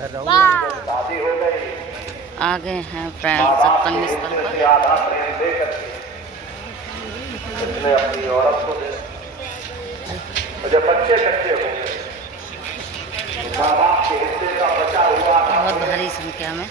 आ गए हैं फ्रेंड सत्संग स्थल पर। अपनी औरत को दे, जब बच्चे कच्चे हो गए, माँ बाप के हिस्से का बचा हुआ बहुत भारी संख्या में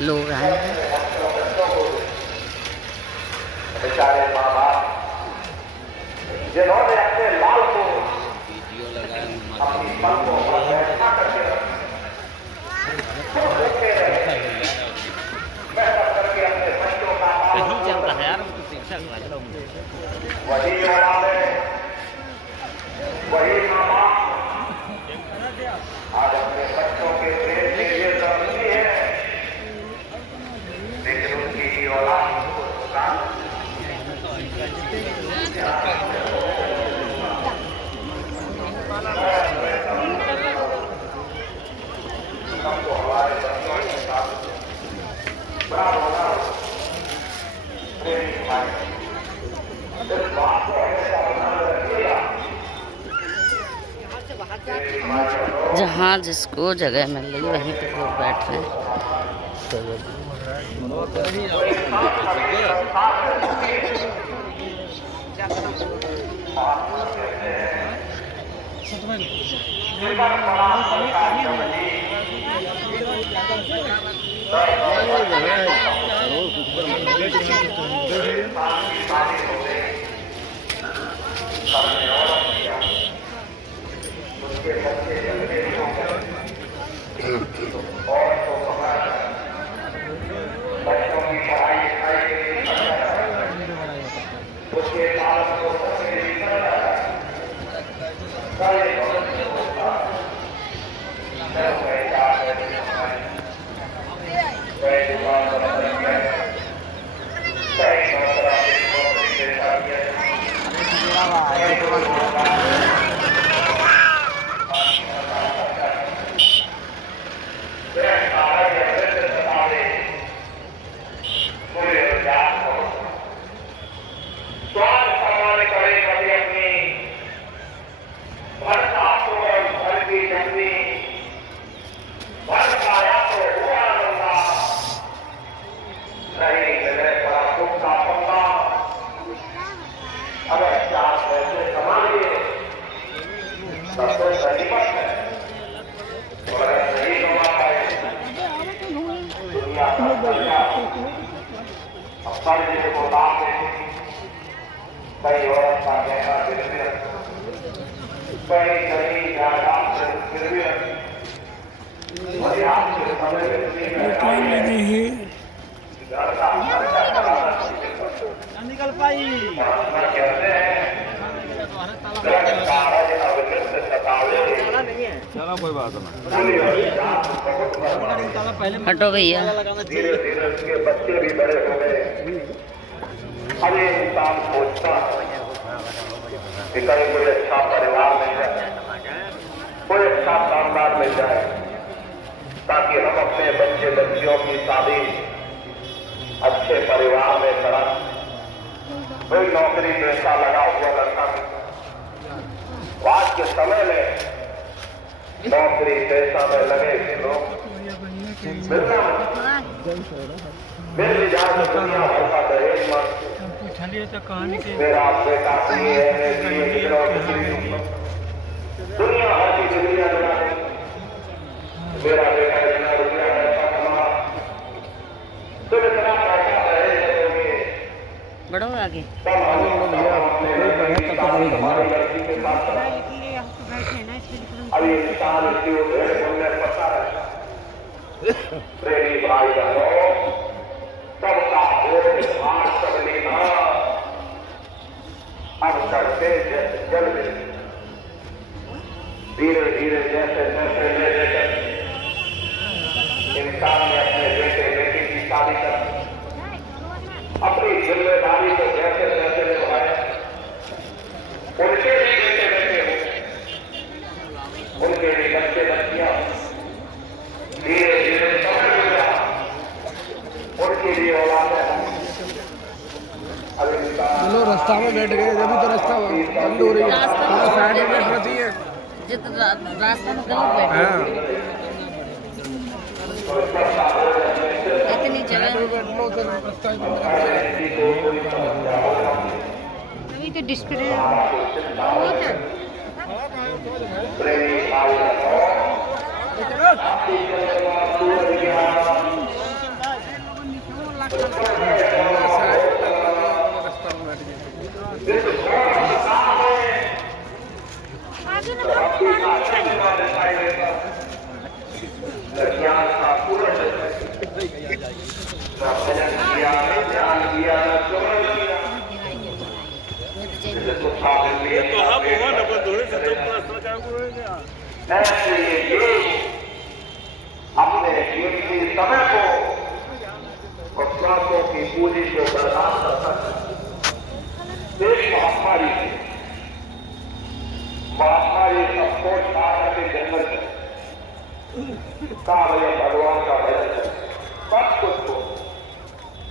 लोग आए हैं। बेचारे माँ बाप जिन्होंने अपने लाल को अपनी पलकों पर बैठा करके अपने बच्चों का वही औलाद है, वही माँ बाप आज अपने बच्चों के प्रेम के लिए जरूरी है, लेकिन उनकी औलाद को हमारे बच्चों के साथ बड़ा होना प्रेमी भाई इस बात को हमेशा ध्यान रखिएगा। जहाँ जिसको जगह मिल रही वहीं पे लोग बैठ रहे हैं। बच्चों की पढ़ाई लिखाई के लिए उसके पालन पोषण के लिए निकल पाई चलो कोई बात नहीं। हटो भैया। धीरे धीरे उसके बच्चे भी बड़े हो गए। अब ये इंसान सोचता कि कहीं कोई अच्छा परिवार मिल जाए, कोई अच्छा शानदार मिल जाए, ताकि हम अपने बच्चे बच्चियों की शादी अच्छे परिवार में करा। कोई नौकरी पेशा लगा हुआ लड़का आज के समय में नौकरी पेशा में लगे थे लोग मिलना मिल जाए तो दुनिया भर का दहेज मांगते, मेरा बेटा दुनिया भर की दुनिया मेरा बेटा इतना रुपया पैसा कमा, तुम इतना पैसा दहेज दोगे, बढ़ो आगे। अभी इंसान इसके उन्हें पता है। प्रेमी भाई बहनों, सबका वोट हाथ सब लेना अब करते जल में धीरे धीरे जैसे जैसे लेकर इंसान ने अपने बेटे बेटी की शादी कर अपनी जिम्मेदारी को जैसे जैसे निभाया, उनके भी बेटे बेटे हो, उनके भी बच्चे बच्चियां धीरे धीरे समझ गया, उनकी भी औलाद है। चलो रास्ता में बैठ गए, जब तो रास्ता बंद हो रही है, साइड में बैठना चाहिए। रास्ता में गलत बैठे। इतनी जगह अभी तो डिस्प्ले तो हम हुआ ना बंधुड़े से तो ऐसे ये अपने कीमती समय को और स्वास्थ्यों की पूंजी को बर्बाद करता है। देश महामारी सब सोच पा के जंगल है भगवान का भजन है। सब कुछ को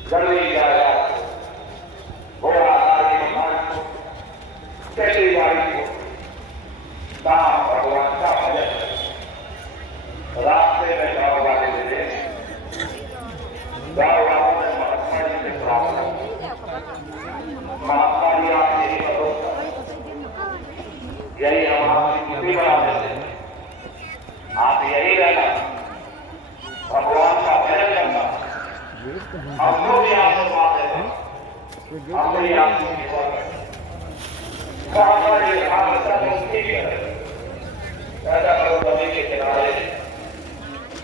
जल्दी जाएगा घोड़ा गाड़ी मकान को खेती बाड़ी को काम भगवान का भजन है। रास्ते में गाँव वाले मिले गाँव वालों ने महात्मा जी से प्रार्थना महात्मा जी आप यही करो यही हमारी स्थिति बना देते आप यही रहना भगवान का भजन करना हमको भी आपको बात देना हमको भी आपकी सेवा करना ठीक है ऐसा करो नदी के किनारे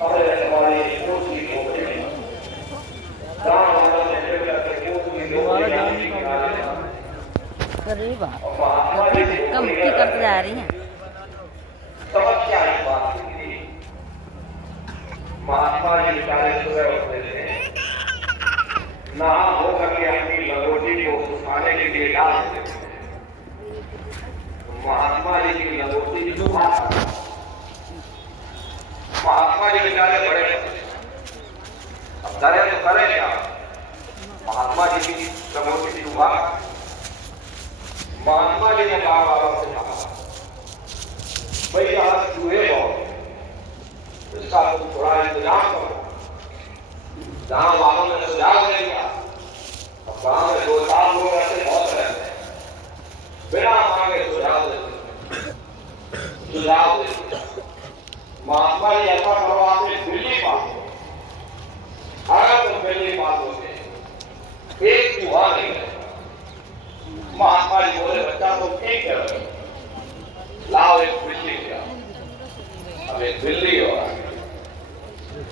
हमारे हमारी कोसी खोपड़ी में करीब कम की करते जा रही हैं। समस्या एक बात थी महात्मा जी सारे सुबह उठते थे नहा धो करके अपनी लंगोटी को सुखाने के लिए डाल देते थे। महात्मा जी की लंगोटी महात्मा जी बेचारे बड़े अब करे तो करे क्या महात्मा जी की लंगोटी सुखा महात्मा जी ने गाँव वालों से कहा भाई आज चूहे बहुत इसका तुम थोड़ा इंतजाम करो। गाँव वालों ने सुझाव दे दिया अब गाँव में 2-4 लोग ऐसे बहुत रहते हैं बिना मांगे सुझाव देते महात्मा जी ऐसा करो आप एक बिल्ली पालो अगर तुम बिल्ली पालोगे एक चूहा नहीं है। महात्मा जी बोले बच्चा तुम ठीक है लाओ एक बिल्ली क्या अब एक बिल्ली हो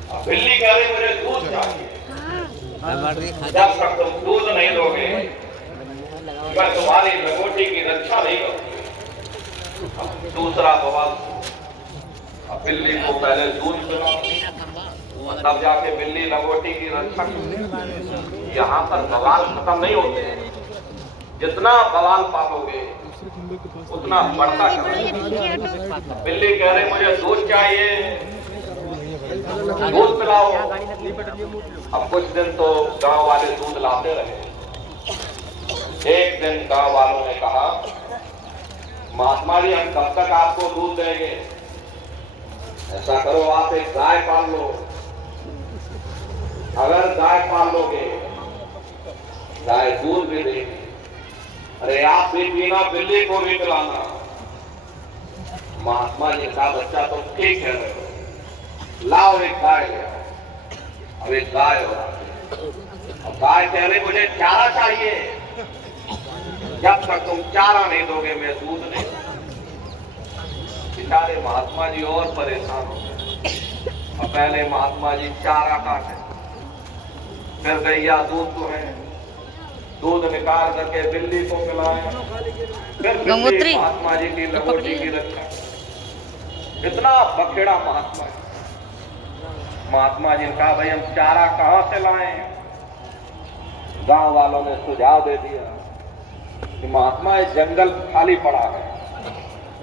अब बिल्ली कह रही मुझे दूध चाहिए जब तक तुम दूध नहीं दोगे मैं तुम्हारी लंगोटी की रक्षा नहीं करूंगी। दूसरा सवाल अब बिल्ली को पहले दूध पिलाओ तब जाके बिल्ली लंगोटी की रक्षा करेगी। यहाँ पर बवाल खत्म नहीं होते जितना बवाल पालोगे उतना बढ़ता चलेगा। बिल्ली कह रही मुझे दूध चाहिए दूध पिलाओ। अब कुछ दिन तो गांव वाले दूध लाते रहे। एक दिन गांव वालों ने कहा महात्मा जी हम कब तक आपको दूध देंगे ऐसा करो आप एक गाय पाल लो। अगर गाय पाल लोगे गाय दूध भी देगी। अरे आप भी पीना बिल्ली को भी पिलाना। महात्मा जी का बच्चा तो ठीक है लाओ एक गाय ले आओ। अब एक गाय हो अब गाय कह रही मुझे चारा चाहिए जब तक तुम चारा नहीं दोगे मैं दूध नहीं। बेचारे महात्मा जी और परेशान हो गए। अब पहले महात्मा जी चारा काटे फिर गैया दूध तो है दूध निकाल करके बिल्ली को पिलाए फिर बिल्ली महात्मा जी की लंगोटी की रक्षा। इतना बखेड़ा महात्मा जी। महात्मा जी ने कहा भाई हम चारा कहां से लाएं। गांव वालों ने सुझाव दे दिया कि महात्मा ये जंगल खाली पड़ा है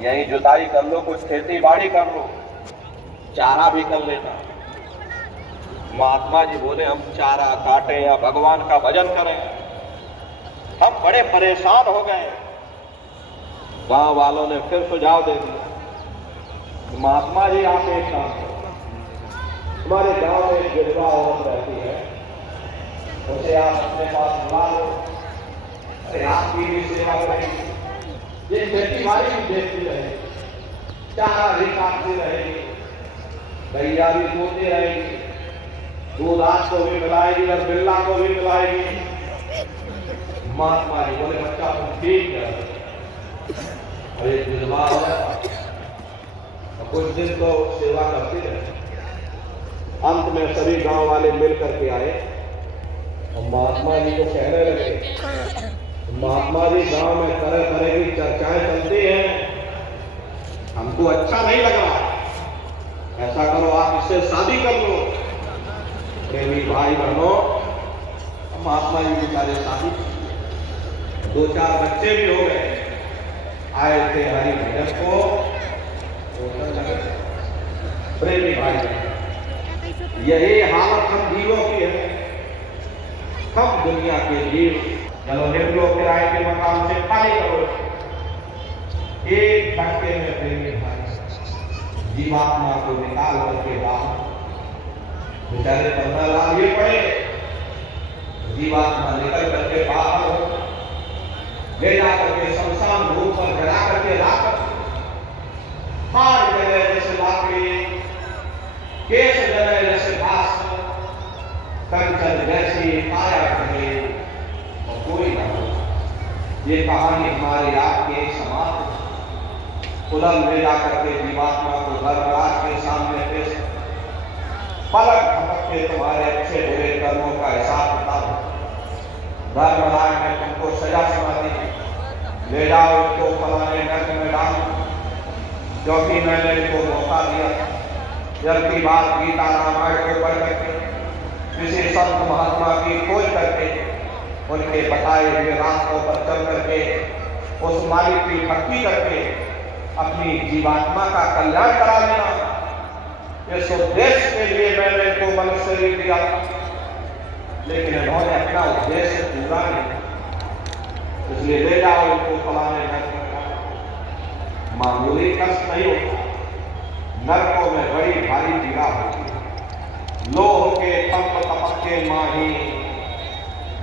यहीं जुताई कर लो कुछ खेती बाड़ी कर लो चारा भी कर लेना। महात्मा जी बोले हम चारा काटें या भगवान का भजन करें हम बड़े परेशान हो गए। गांव वालों ने फिर सुझाव दे दिया महात्मा जी आप एक काम करो हमारे गांव में एक विधवा औरत रहती है, उसे आप अपने पास बुला लो, अरे आपकी भी सेवा करेगी, ये खेती बाड़ी भी देखती रहेगी, चारा भी काटती रहेगी, गैया भी धोती रहेगी, दूध आपको भी मिलाएगी और बिल्ला को भी मिलाएगी। महात्मा जी बोले बच्चा तुम ठीक है। अरे विधवा औरत कुछ दिन तो सेवा करती रहे। अंत में सभी गांव वाले मिल करके आए और महात्मा जी को कहने लगे, महात्मा जी गांव में तरह तरह की चर्चाएं चलती हैं, हमको अच्छा नहीं लग रहा, ऐसा करो आप इससे शादी कर लो। प्रेमी भाई बहनों, महात्मा जी बेचारे शादी, 2-4 बच्चे भी हो गए। आए थे हरि भजन को, प्रेमी भाई यही हालत हम जीवों की है। हम दुनिया के जीव चलो निकलो किराए के मकान से खाली करो, एक घंटे में प्रेमी भाई जीवात्मा को निकाल करके बाहर बेचारे 15 लाख ये पड़े, जीवात्मा निकल करके बाहर हो, ले जा करके शमशान भूमि पर जला करके लाकर हार जगह जैसे लाकड़ी, केस जगह जैसे घास, कंचन जैसी काया कहे और कोई ना हो। ये कहानी हमारी आपके समाप्त। उलम ले जाकर के जीवात्मा को धर्मराज के सामने पेश, पलक झपक के तुम्हारे अच्छे बुरे कर्मों का हिसाब किताब, धर्मराज ने तुमको सजा सुना दी, ले जाओ इसको फलाने नर्क में डालो, क्योंकि मैंने इनको मौका दिया। जब की बात गीता रामायण को पढ़ करके किसी संत महात्मा की खोज करके उनके बताए हुए रास्तों पर चल करके उस मालिक की भक्ति करके अपनी जीवात्मा का कल्याण करा लेना, इस उद्देश्य के लिए मैंने इनको मनुष्य शरीर दिया, लेकिन इन्होंने अपना उद्देश्य पूरा नहीं, इसलिए ले जाओ इनको फलाने नर्क में। मामूली कष्ट नहीं होता, नरकों में बड़ी भारी पीड़ा होती है। लोह के तप तपक के माही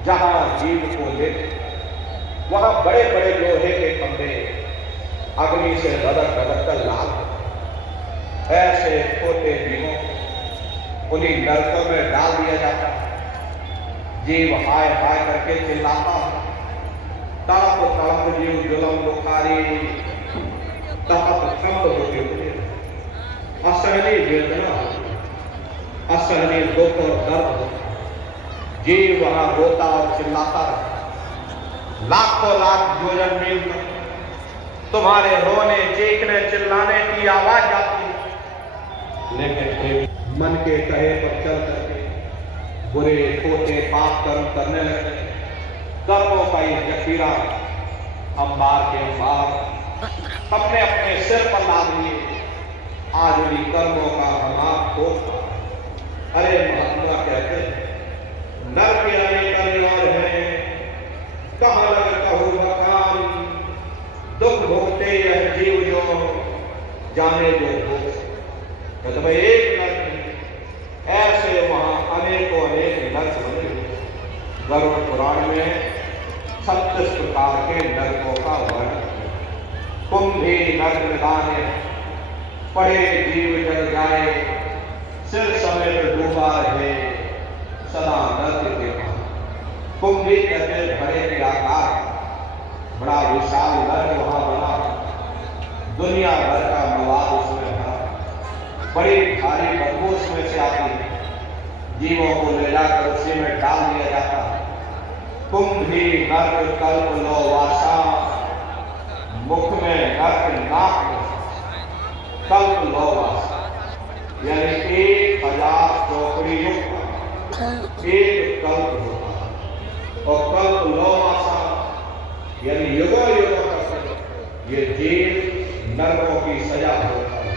जहां जीव को ले, वहां बड़े बड़े लोहे के खंभे अग्नि से धधक धधक कर लाल, ऐसे छोटे जीवों उन्हीं नरकों में डाल दिया जाता। जीव हाय हाय करके चिल्लाता, तड़प तड़प जीव जुलम बुखारी तपत कंप होते हुए, असहनीय वेदना होती, असहनीय दुख और दर्द होता। जीव वहां रोता और चिल्लाता रहता। लाखों लाख योजन मील तक तुम्हारे रोने चीखने चिल्लाने की आवाज आती, लेकिन मन के कहे पर चल करके बुरे खोटे पाप कर्म करने लगे। कर्मों का ये जखीरा अंबार के अंबार हमने अपने सिर पर ला दिए, आज भी कर्मों का हमार होता। अरे महात्मा कहते हैं नर के आने का निवार है, कहाँ लग कहूँ मकान, दुख भोगते यह जीव जो जाने जो भोग। तो तुम्हें एक नर ऐसे वहां अनेकों अनेक नर्क बने हुए। गरुड़ पुराण में 36 प्रकार के नरकों का वर्णन। कुंभी नर्क निदाने, पड़े जीव जल जाए, सिर समेत डूबा रहे सदा नर्क के पास। कुंभी कहते भरे के आकार, बड़ा विशाल नर्क वहां बना, दुनिया भर का मवाद उसमें भरा, बड़ी भारी बदबू उसमें से आती है, जीवों को ले जाकर उसी में डाल दिया जाता है। कुंभी नर्क कल्प लो वासा, मुख में नर्क नाक में कल्प लो वासा, यानी 1000 चौकड़ी युक्त एक कल्प होता है। और कल्प लो वासा यानी युगों युगों तक ये जीव नरकों की सजा भोगता है।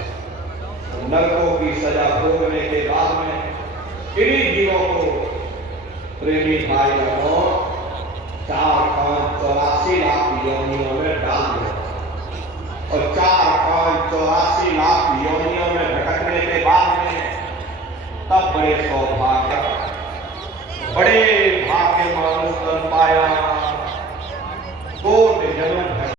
नरकों की सजा भोगने के बाद में इन्हीं जीवों को प्रेमी भाई बहनों 4-5-84 लाख योनियों में डाल दिया, और 4-5-84 लाख योनियों में भटकने के बाद में तब ये सौभाग्य बड़े भाग्य मानो कर पाया